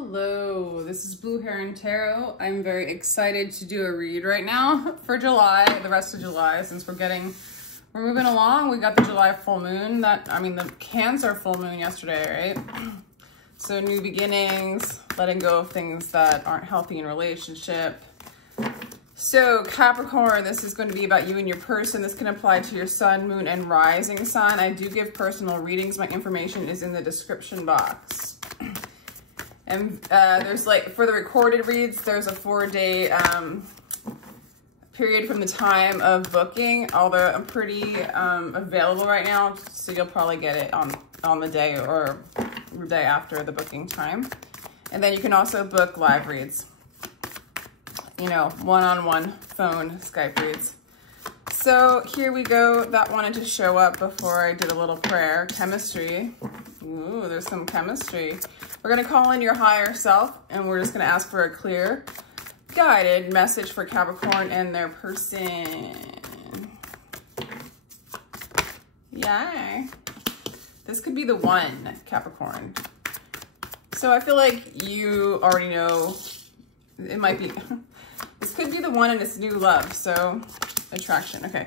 Hello, this is Blue Heron Tarot. I'm very excited to do a read right now for July, the rest of July, since we're moving along. We got the July full moon, the Cancer full moon yesterday, right? So new beginnings, letting go of things that aren't healthy in relationship. So Capricorn, this is going to be about you and your person. This can apply to your sun, moon, and rising sign. I do give personal readings. My information is in the description box. And there's for the recorded reads, there's a 4-day period from the time of booking, although I'm pretty available right now, so you'll probably get it on the day or the day after the booking time. And then you can also book live reads, one-on-one phone Skype reads. So here we go. That wanted to show up before I did a little prayer. Chemistry. Ooh, there's some chemistry. We're going to call in your higher self, and we're just going to ask for a clear, guided message for Capricorn and their person. Yay. This could be the one, Capricorn. So I feel like you already know it might be. This could be the one, and it's new love. So attraction. Okay.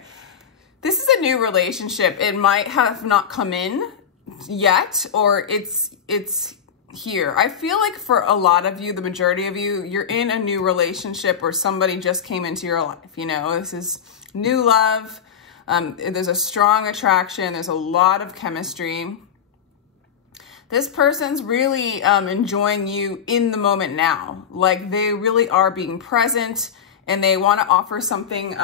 This is a new relationship. It might have not come in yet, or it's here. I feel like for a lot of you, the majority of you, you're in a new relationship or somebody just came into your life. This is new love. There's a strong attraction. There's a lot of chemistry. This person's really enjoying you in the moment now. Like they really are being present and they want to offer something,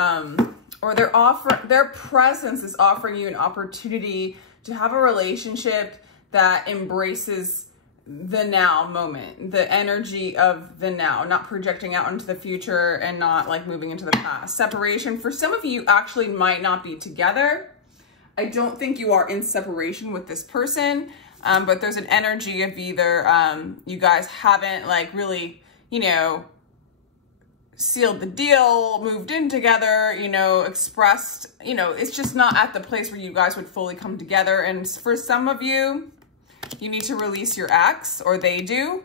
or their presence is offering you an opportunity to have a relationship that embraces the now moment, the energy of the now, not projecting out into the future and not like moving into the past. Separation, for some of you actually might not be together. I don't think you are in separation with this person, but there's an energy of either you guys haven't like really, sealed the deal, moved in together, expressed, it's just not at the place where you guys would fully come together. And for some of you, you need to release your ex, or they do.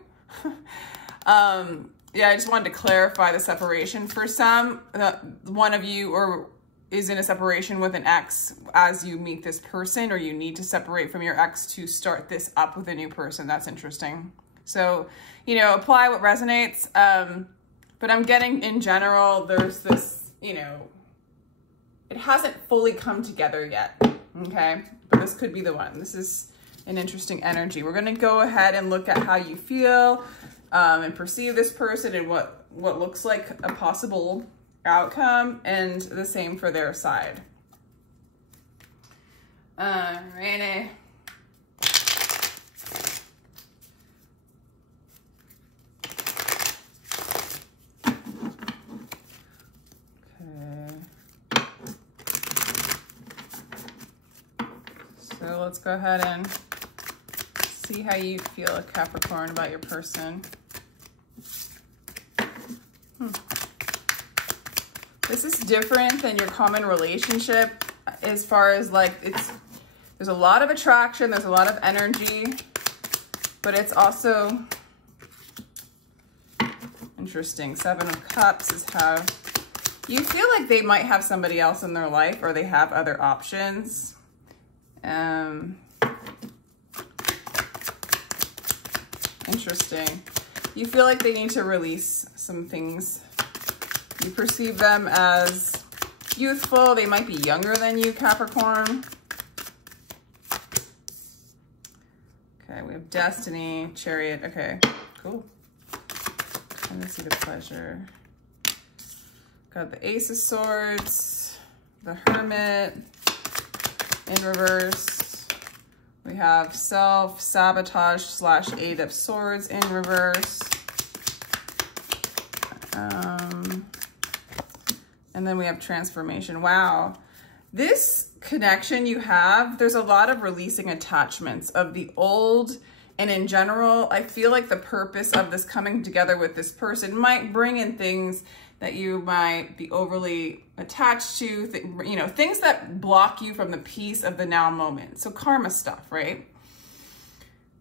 Yeah, I just wanted to clarify the separation. For some, one of you is in a separation with an ex as you meet this person, or you need to separate from your ex to start this up with a new person. That's interesting. So, apply what resonates. But I'm getting, in general, there's this, it hasn't fully come together yet, okay? But this could be the one. This is an interesting energy. We're going to go ahead and look at how you feel and perceive this person and what looks like a possible outcome, and the same for their side. Alrighty. So let's go ahead and see how you feel, Capricorn, about your person. This is different than your common relationship as far as there's a lot of attraction, there's a lot of energy, but it's also interesting. 7 of Cups is how you feel like they might have somebody else in their life, or they have other options. Interesting. You feel like they need to release some things. You perceive them as youthful. They might be younger than you, Capricorn. Okay, we have Destiny, Chariot. Okay, cool. Let's see the Pleasure. Got the Ace of Swords, the Hermit in reverse. We have Self-Sabotage / 8 of Swords in reverse. And then we have Transformation. Wow. This connection you have, there's a lot of releasing attachments of the old. And in general, I feel like the purpose of this coming together with this person might bring in things that you might be overly attached to, things that block you from the peace of the now moment. So karma stuff, right?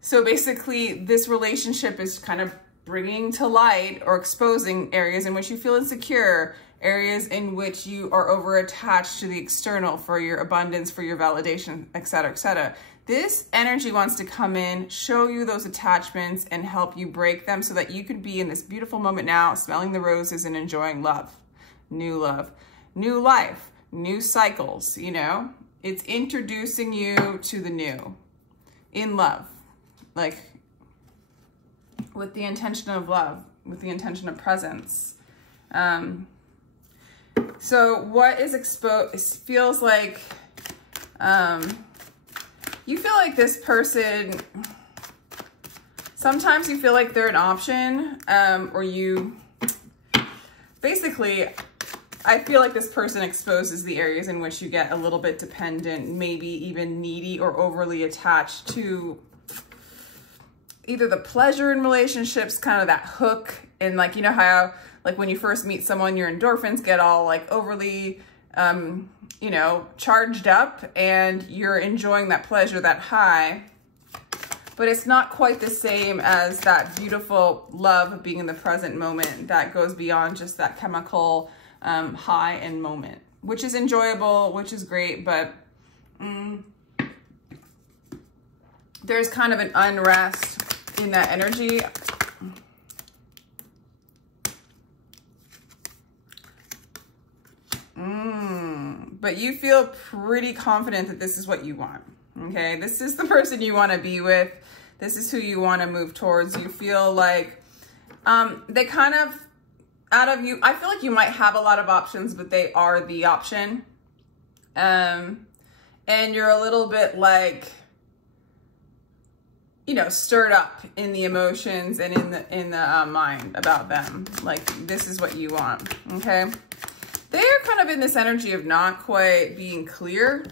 So basically this relationship is kind of bringing to light or exposing areas in which you feel insecure, areas in which you are over attached to the external for your abundance, for your validation, etc., etc. This energy wants to come in, show you those attachments and help you break them so that you could be in this beautiful moment now, smelling the roses and enjoying love, new life, new cycles, you know? It's introducing you to the new in love, like with the intention of love, with the intention of presence. So what is exposed feels like, you feel like this person, sometimes you feel like they're an option, or you, basically, I feel like this person exposes the areas in which you get a little bit dependent, maybe even needy or overly attached to either the pleasure in relationships, kind of that hook, and like, you know how, like when you first meet someone, your endorphins get all like overly, you know, charged up and you're enjoying that pleasure, that high, but it's not quite the same as that beautiful love of being in the present moment that goes beyond just that chemical high and moment, which is enjoyable, which is great, but there's kind of an unrest in that energy. But you feel pretty confident that this is what you want, okay? This is the person you want to be with. This is who you want to move towards. You feel like they kind of, out of you, I feel like you might have a lot of options, but they are the option. And you're a little bit like, you know, stirred up in the emotions and in the mind about them. Like, this is what you want, okay? They're kind of in this energy of not quite being clear.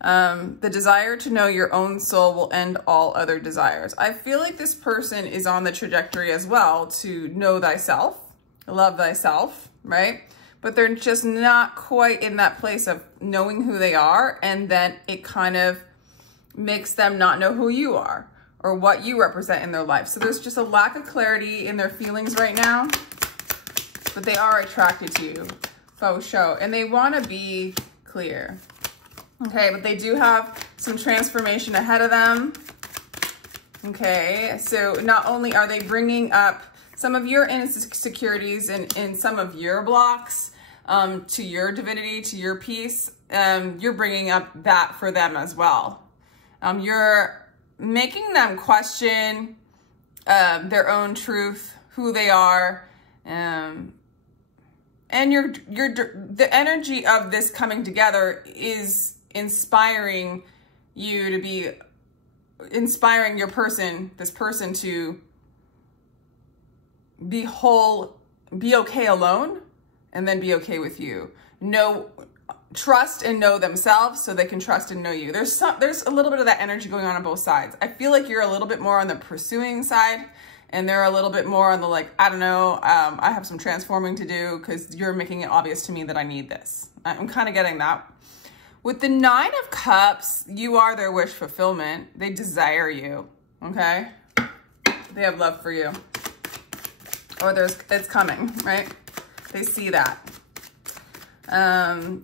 The desire to know your own soul will end all other desires. I feel like this person is on the trajectory as well to know thyself, love thyself, right? But they're just not quite in that place of knowing who they are, and then it kind of makes them not know who you are or what you represent in their life. So there's just a lack of clarity in their feelings right now, but they are attracted to you. Faux show, and they want to be clear, okay, but they do have some transformation ahead of them, okay? So not only are they bringing up some of your insecurities and some of your blocks to your divinity, to your peace, you're bringing up that for them as well. You're making them question their own truth, who they are, and the energy of this coming together is inspiring you to be, inspiring your person, this person to be whole, be okay alone, and then be okay with you. Trust and know themselves so they can trust and know you. There's a little bit of that energy going on both sides. I feel like you're a little bit more on the pursuing side, and they're a little bit more on the like, I don't know, I have some transforming to do because you're making it obvious to me that I need this. I'm kind of getting that. With the 9 of Cups, you are their wish fulfillment. They desire you, okay? They have love for you. Or it's coming, right? They see that.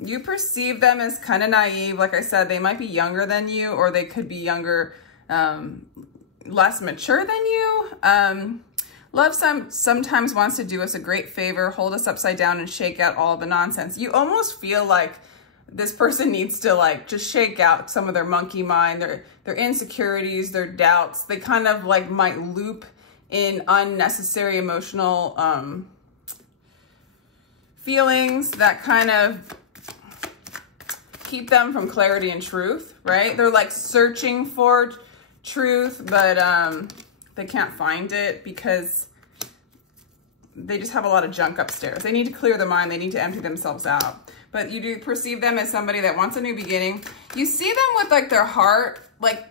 You perceive them as kind of naive. Like I said, they might be younger than you, or they could be younger, less mature than you. Love sometimes wants to do us a great favor, hold us upside down and shake out all the nonsense. You almost feel like this person needs to like just shake out some of their monkey mind, their insecurities, their doubts. They kind of like might loop in unnecessary emotional feelings that kind of keep them from clarity and truth, right? They're like searching for truth, but they can't find it because they just have a lot of junk upstairs. They need to clear their mind. They need to empty themselves out. But you do perceive them as somebody that wants a new beginning. You see them with like their heart, like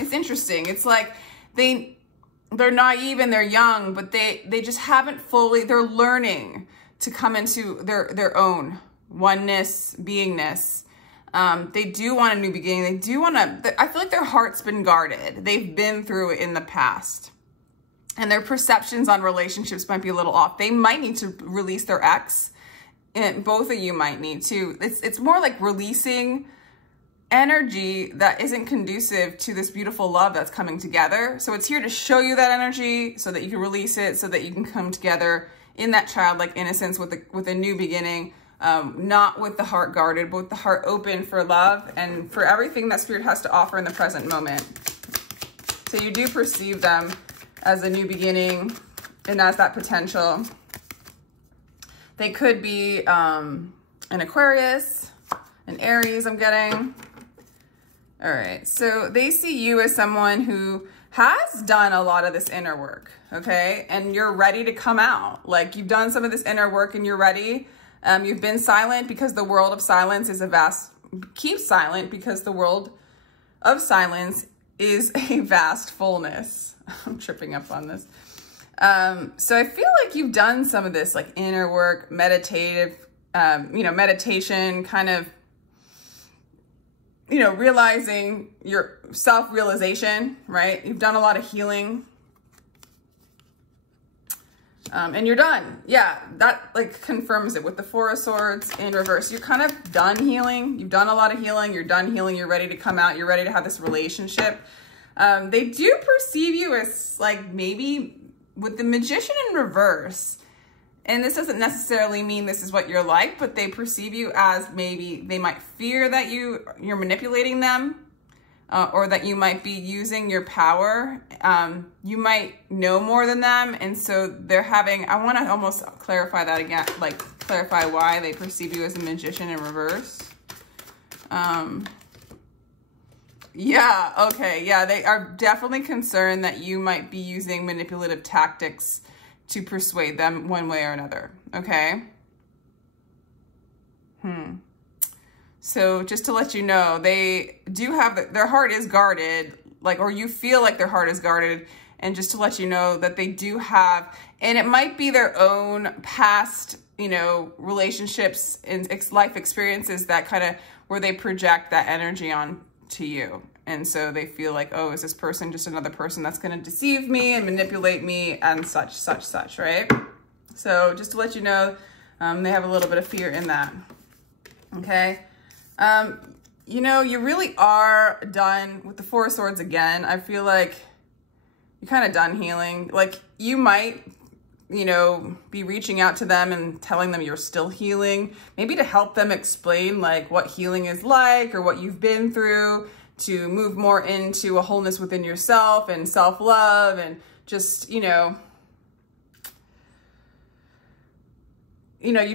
it's interesting. It's like they're naive and they're young, but they just haven't fully, they're learning to come into their own oneness, beingness. They do want a new beginning. They do want to, I feel like their heart's been guarded. They've been through it in the past. and their perceptions on relationships might be a little off. They might need to release their ex, and both of you might need to. It's more like releasing energy that isn't conducive to this beautiful love that's coming together. So it's here to show you that energy so that you can release it, so that you can come together in that childlike innocence with a new beginning, not with the heart guarded, but with the heart open for love and for everything that Spirit has to offer in the present moment. So you do perceive them as a new beginning and as that potential. They could be an Aquarius, an Aries, I'm getting. All right, so they see you as someone who has done a lot of this inner work, okay? And you're ready to come out. Like, you've done some of this inner work and you're ready. You've been silent because the world of silence is keep silent because the world of silence is a vast fullness. I'm tripping up on this. So I feel like you've done some of this like inner work, meditative, meditation, kind of, realizing your self-realization, right? You've done a lot of healing. And you're done. Yeah, that like confirms it with the Four of Swords in reverse. You're kind of done healing. You've done a lot of healing. You're done healing. You're ready to come out. You're ready to have this relationship. They do perceive you as like maybe with the Magician in reverse. And this doesn't necessarily mean this is what you're like, but they perceive you as maybe they might fear that you're manipulating them. Or that you might be using your power. You might know more than them. And so they're having, I want to almost clarify that again, like clarify why they perceive you as a Magician in reverse. Yeah, okay. Yeah, they are definitely concerned that you might be using manipulative tactics to persuade them one way or another. Okay. So just to let you know, they do have, their heart is guarded, like, or you feel like their heart is guarded. And just to let you know that they do have, and it might be their own past, relationships and life experiences that kind of, where they project that energy on to you. And so they feel like, oh, is this person just another person that's going to deceive me and manipulate me and such, right? So just to let you know, they have a little bit of fear in that. Okay. You really are done with the Four of Swords again. I feel like you're kind of done healing. Like you might, be reaching out to them and telling them you're still healing, maybe to help them explain like what healing is like or what you've been through, to move more into a wholeness within yourself and self-love and just, you've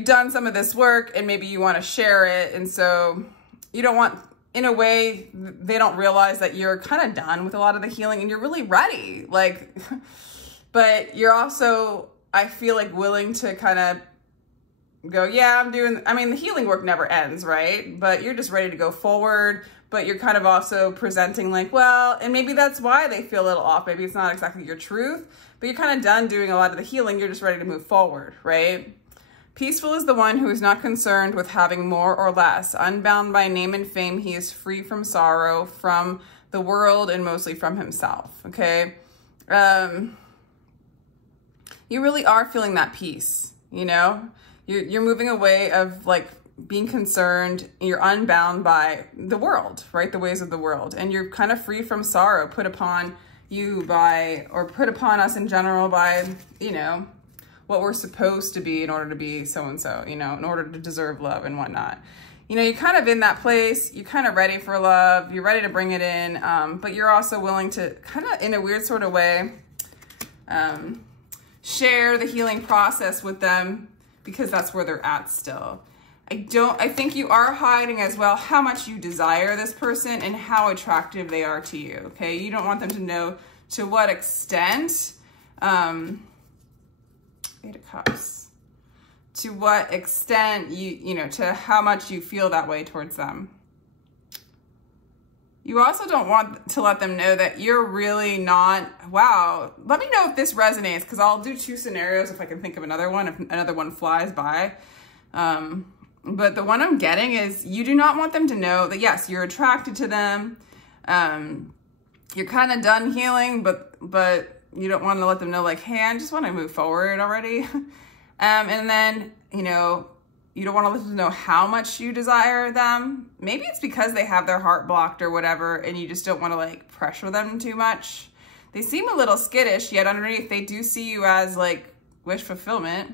done some of this work and maybe you want to share it. And so you don't want, in a way, they don't realize that you're kind of done with a lot of the healing and you're really ready. Like, but you're also, I feel like, willing to kind of go, yeah, the healing work never ends, right? But you're just ready to go forward. But you're kind of also presenting like, well, and maybe that's why they feel a little off. Maybe it's not exactly your truth, but you're kind of done doing a lot of the healing. You're just ready to move forward, right? Peaceful is the one who is not concerned with having more or less. Unbound by name and fame, he is free from sorrow, from the world, and mostly from himself, okay? You really are feeling that peace, You're moving away of, like, being concerned. You're unbound by the world, right? The ways of the world. And you're kind of free from sorrow put upon you by, or put upon us in general by, what we're supposed to be in order to be so-and-so, in order to deserve love and whatnot. You're kind of in that place. You're kind of ready for love. You're ready to bring it in. But you're also willing to kind of, in a weird sort of way, share the healing process with them because that's where they're at still. I think you are hiding as well how much you desire this person and how attractive they are to you, okay? You don't want them to know to what extent, Eight of Cups, to what extent to how much you feel that way towards them. You also don't want to let them know that you're really not, wow. Let me know if this resonates, because I'll do two scenarios if I can think of another one, if another one flies by. But the one I'm getting is you do not want them to know that, yes, you're attracted to them. You're kind of done healing, but you don't want to let them know like, hey, I just want to move forward already. And then, you know, you don't want to let them know how much you desire them. Maybe it's because they have their heart blocked or whatever, and you just don't want to like pressure them too much. They seem a little skittish, yet underneath they do see you as like wish fulfillment.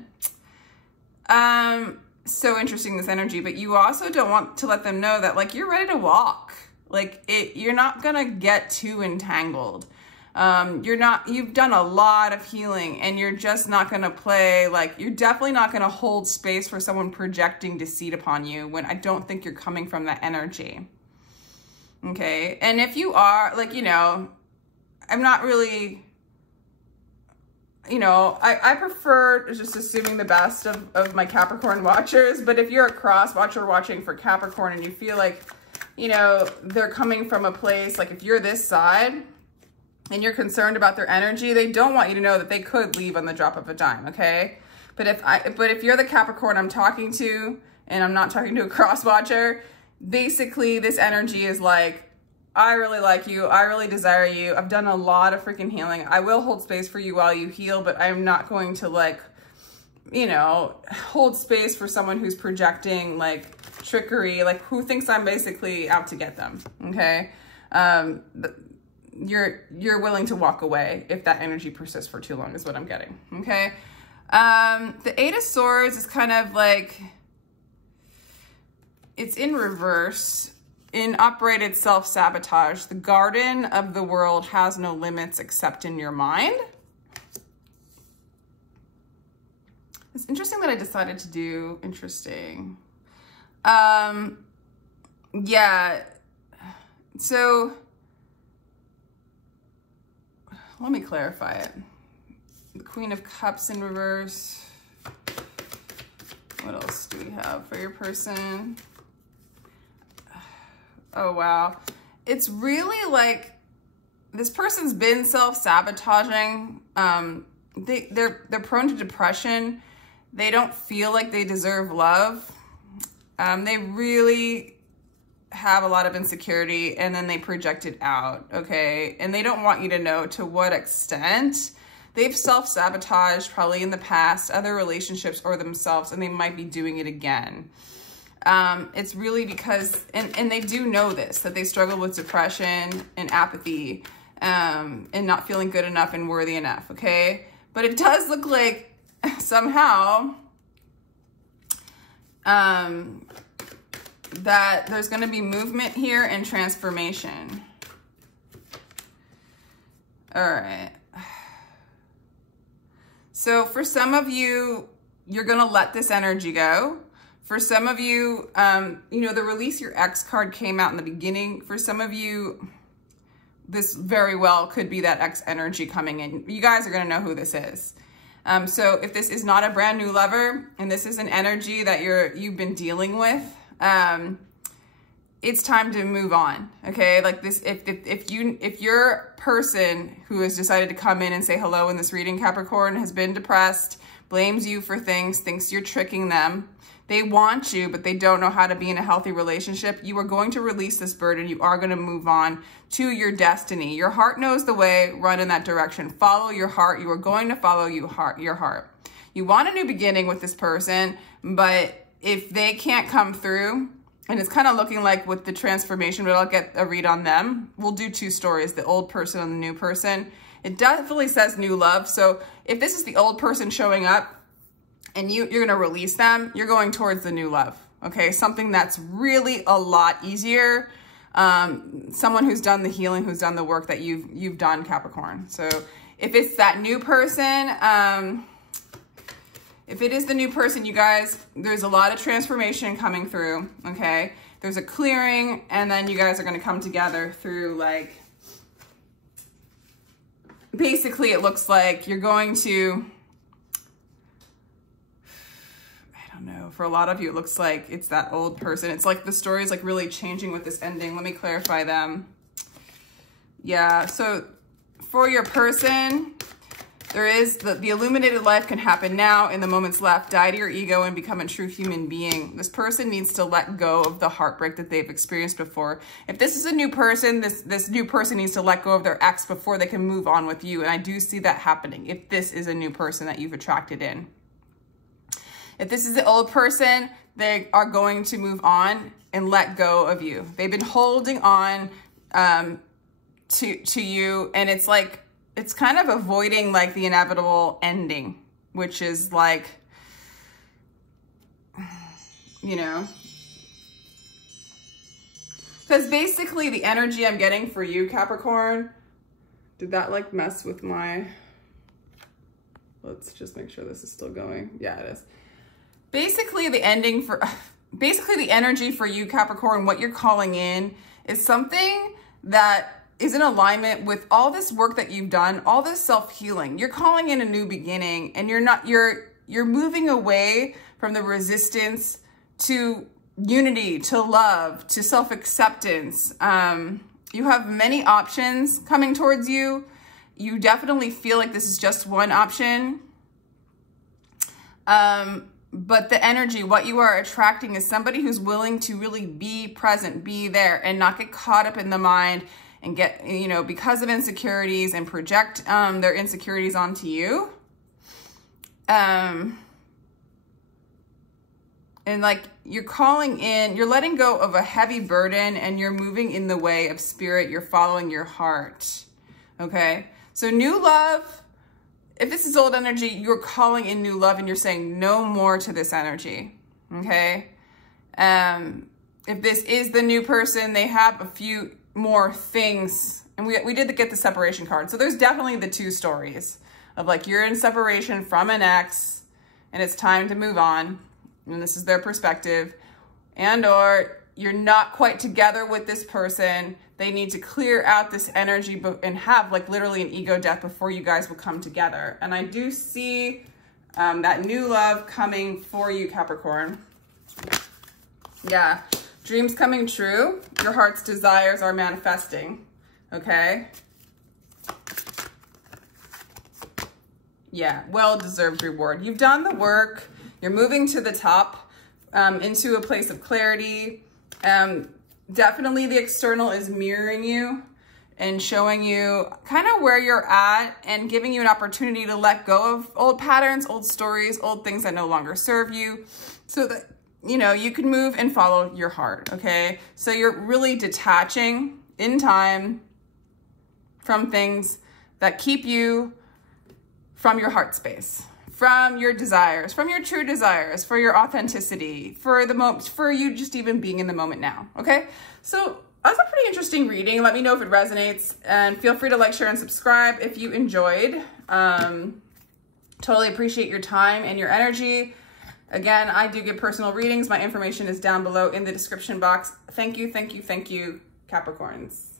So interesting, this energy, but you also don't want to let them know that like you're ready to walk. Like you're not gonna get too entangled. You've done a lot of healing, and you're just not gonna play, like, you're definitely not gonna hold space for someone projecting deceit upon you when I don't think you're coming from that energy. Okay, and if you are, like, you know, I'm not really, you know, I prefer just assuming the best of my Capricorn watchers, but if you're a cross watcher watching for Capricorn and you feel like, you know, they're coming from a place, like if you're this side and you're concerned about their energy, they don't want you to know that they could leave on the drop of a dime, okay? But if you're the Capricorn I'm talking to, and I'm not talking to a cross watcher, basically this energy is like, I really like you. I really desire you. I've done a lot of freaking healing. I will hold space for you while you heal, but I'm not going to, like, you know, hold space for someone who's projecting like trickery, like who thinks I'm basically out to get them. Okay. You're willing to walk away if that energy persists for too long is what I'm getting. Okay. The Eight of Swords is kind of like, it's in reverse. In operated self-sabotage, the garden of the world has no limits except in your mind. It's interesting that I decided to do interesting. Yeah. So let me clarify it. The Queen of Cups in reverse. What else do we have for your person? Oh, wow. It's really like this person's been self-sabotaging. They're prone to depression. They don't feel like they deserve love. They really have a lot of insecurity, and then they project it out, okay? And they don't want you to know to what extent. They've self-sabotaged probably in the past, other relationships or themselves, and they might be doing it again. It's really because, and they do know this, that they struggle with depression and apathy, and not feeling good enough and worthy enough, okay? But it does look like somehow that there's going to be movement here and transformation. All right. So for some of you, you're going to let this energy go. For some of you, you know, the Release Your Ex card came out in the beginning. For some of you, this very well could be that ex energy coming in. You guys are going to know who this is. So if this is not a brand new lover, and this is an energy that you've been dealing with, it's time to move on. Okay, like this, if your person who has decided to come in and say hello in this reading, Capricorn, has been depressed, blames you for things, thinks you're tricking them, they want you, but they don't know how to be in a healthy relationship, you are going to release this burden. You are going to move on to your destiny. Your heart knows the way. Run in that direction. Follow your heart. You are going to follow your heart. You want a new beginning with this person, but if they can't come through, and it's kind of looking like with the transformation, but I'll get a read on them. We'll do two stories, the old person and the new person. It definitely says new love. So if this is the old person showing up, and you're going to release them, you're going towards the new love, okay? Something that's really a lot easier. Someone who's done the healing, who's done the work that you've done, Capricorn. So if it's that new person, if it is the new person, you guys, there's a lot of transformation coming through, okay? There's a clearing, and then you guys are going to come together through, like, basically it looks like you're going to, no, for a lot of you, it looks like it's that old person. It's like the story is like really changing with this ending. Let me clarify them. Yeah, so for your person, There is the illuminated life can happen now in the moments left. Die to your ego and become a true human being. This person needs to let go of the heartbreak that they've experienced before. If this is a new person, this new person needs to let go of their ex before they can move on with you. And I do see that happening if this is a new person that you've attracted in. If this is the old person, they are going to move on and let go of you. They've been holding on to you, and it's like, it's kind of avoiding like the inevitable ending, which is like, you know, because basically the energy I'm getting for you, Capricorn, did that like mess with my, let's just make sure this is still going. Yeah, it is. Basically the ending for, basically the energy for you, Capricorn, what you're calling in is something that is in alignment with all this work that you've done, all this self-healing. You're calling in a new beginning, and you're moving away from the resistance to unity, to love, to self-acceptance. You have many options coming towards you. You definitely feel like this is just one option. But the energy, what you are attracting is somebody who's willing to really be present, be there, and not get caught up in the mind and get, you know, because of insecurities and project their insecurities onto you. And like you're calling in, you're letting go of a heavy burden, and you're moving in the way of spirit. You're following your heart. Okay. So new love, if this is old energy, you're calling in new love, and you're saying no more to this energy. Okay. If this is the new person, they have a few more things, and we did get the separation card. So there's definitely the two stories of like, you're in separation from an ex and it's time to move on, and this is their perspective, and or you're not quite together with this person. They need to clear out this energy and have like literally an ego death before you guys will come together. And I do see that new love coming for you, Capricorn. Yeah. Dreams coming true. Your heart's desires are manifesting. Okay. Yeah. Well-deserved reward. You've done the work. You're moving to the top, into a place of clarity. Definitely the external is mirroring you and showing you kind of where you're at, and giving you an opportunity to let go of old patterns, old stories, old things that no longer serve you, so that, you know, you can move and follow your heart. Okay. So you're really detaching in time from things that keep you from your heart space, from your desires, from your true desires, for your authenticity, for the moment, for you just even being in the moment now. Okay. So that's a pretty interesting reading. Let me know if it resonates, and feel free to like, share, and subscribe if you enjoyed. Totally appreciate your time and your energy. Again, I do give personal readings. My information is down below in the description box. Thank you, thank you, thank you, Capricorns.